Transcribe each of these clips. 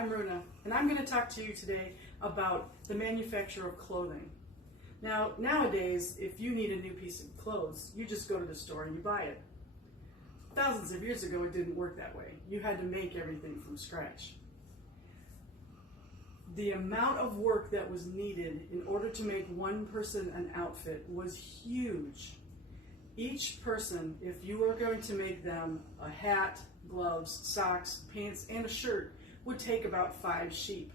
I'm Runa, and I'm going to talk to you today about the manufacture of clothing. Now, nowadays, if you need a new piece of clothes, you just go to the store and you buy it. Thousands of years ago, it didn't work that way. You had to make everything from scratch. The amount of work that was needed in order to make one person an outfit was huge. Each person, if you were going to make them a hat, gloves, socks, pants, and a shirt, would take about 5 sheep.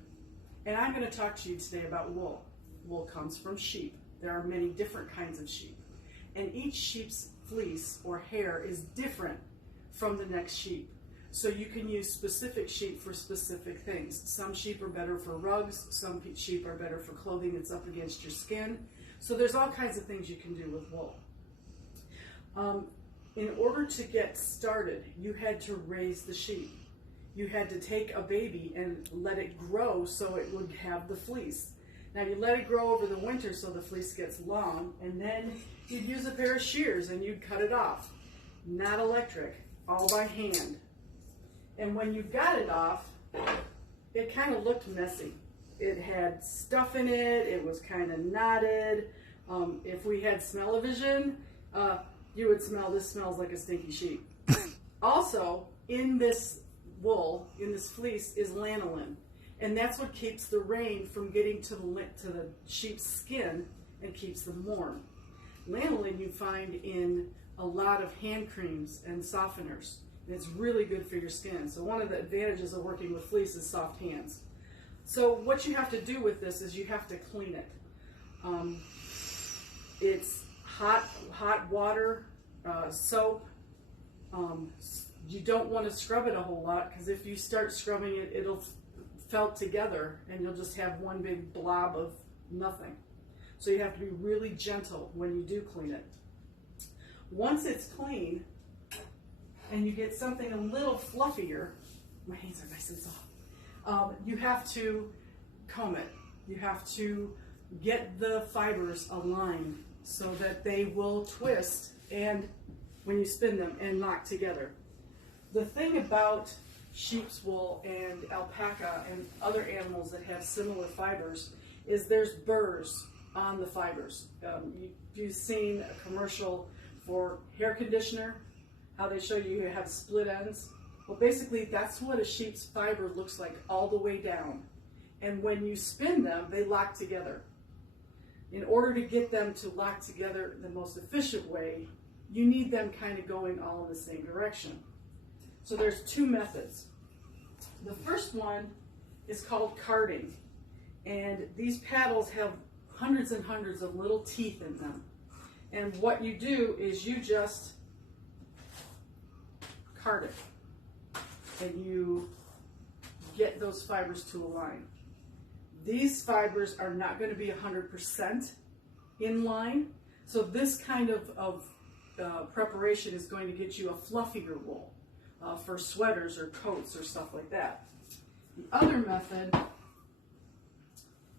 And I'm going to talk to you today about wool. Wool comes from sheep. There are many different kinds of sheep. And each sheep's fleece or hair is different from the next sheep. So you can use specific sheep for specific things. Some sheep are better for rugs, some sheep are better for clothing that's up against your skin. So there's all kinds of things you can do with wool. In order to get started, you had to raise the sheep. You had to take a baby and let it grow so it would have the fleece. Now you let it grow over the winter so the fleece gets long, and then you'd use a pair of shears and you'd cut it off. Not electric, all by hand. And when you got it off, it kind of looked messy. It had stuff in it, it was kind of knotted. If we had smell-o-vision, you would smell, this smells like a stinky sheep. Also, in this wool, in this fleece, is lanolin. And that's what keeps the rain from getting to the sheep's skin and keeps them warm. Lanolin you find in a lot of hand creams and softeners. And it's really good for your skin. So one of the advantages of working with fleece is soft hands. So what you have to do with this is you have to clean it. It's hot water, soap. You don't want to scrub it a whole lot, because if you start scrubbing it, it'll felt together and you'll just have one big blob of nothing. So you have to be really gentle when you do clean it. Once it's clean and you get something a little fluffier, my hands are nice and soft, you have to comb it. You have to get the fibers aligned so that they will twist and when you spin them and lock together. The thing about sheep's wool and alpaca and other animals that have similar fibers is there's burrs on the fibers. You've seen a commercial for hair conditioner, how they show you have split ends. Well, basically that's what a sheep's fiber looks like all the way down. And when you spin them, they lock together. In order to get them to lock together the most efficient way, you need them kind of going all in the same direction. So there's 2 methods. The first one is called carding, and these paddles have hundreds and hundreds of little teeth in them. And what you do is you just card it, and you get those fibers to align. These fibers are not going to be 100% in line, so this kind of preparation is going to get you a fluffier wool for sweaters or coats or stuff like that. The other method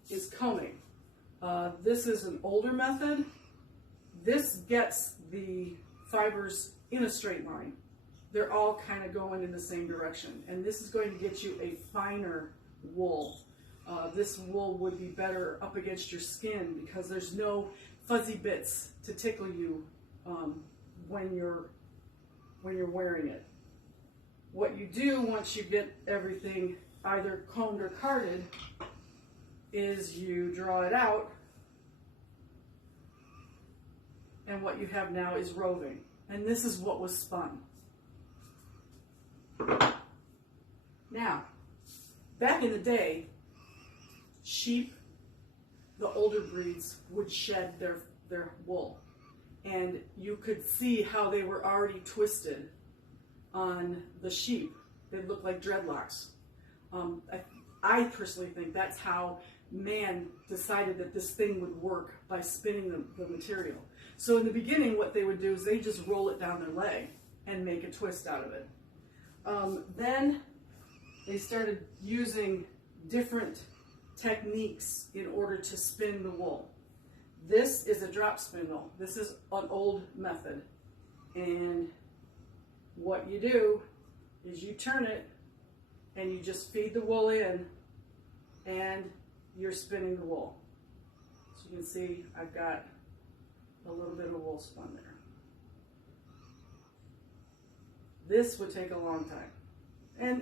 is combing. This is an older method. This gets the fibers in a straight line. They're all kind of going in the same direction, and this is going to get you a finer wool. This wool would be better up against your skin because there's no fuzzy bits to tickle you when you're wearing it. What you do once you get everything either combed or carded is you draw it out, and what you have now is roving. And this is what was spun. Now, back in the day, sheep, the older breeds, would shed their wool. And you could see how they were already twisted on the sheep. They looked like dreadlocks. I personally think that's how man decided that this thing would work, by spinning the material. So in the beginning, what they would do is they just roll it down their leg and make a twist out of it. Then they started using different techniques in order to spin the wool. This is a drop spindle. This is an old method. And what you do is you turn it and you just feed the wool in, and you're spinning the wool. So you can see I've got a little bit of wool spun there. This would take a long time.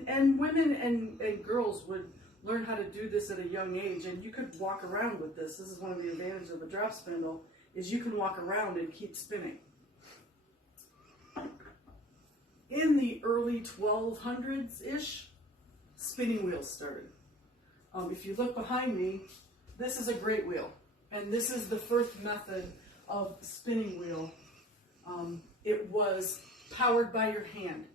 And women and girls would learn how to do this at a young age, and you could walk around with this. This is one of the advantages of a drop spindle, is you can walk around and keep spinning. In the early 1200s-ish, spinning wheels started. If you look behind me, this is a great wheel, and this is the first method of spinning wheel. It was powered by your hand.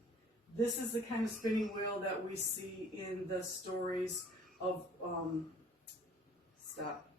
This is the kind of spinning wheel that we see in the stories of, stop.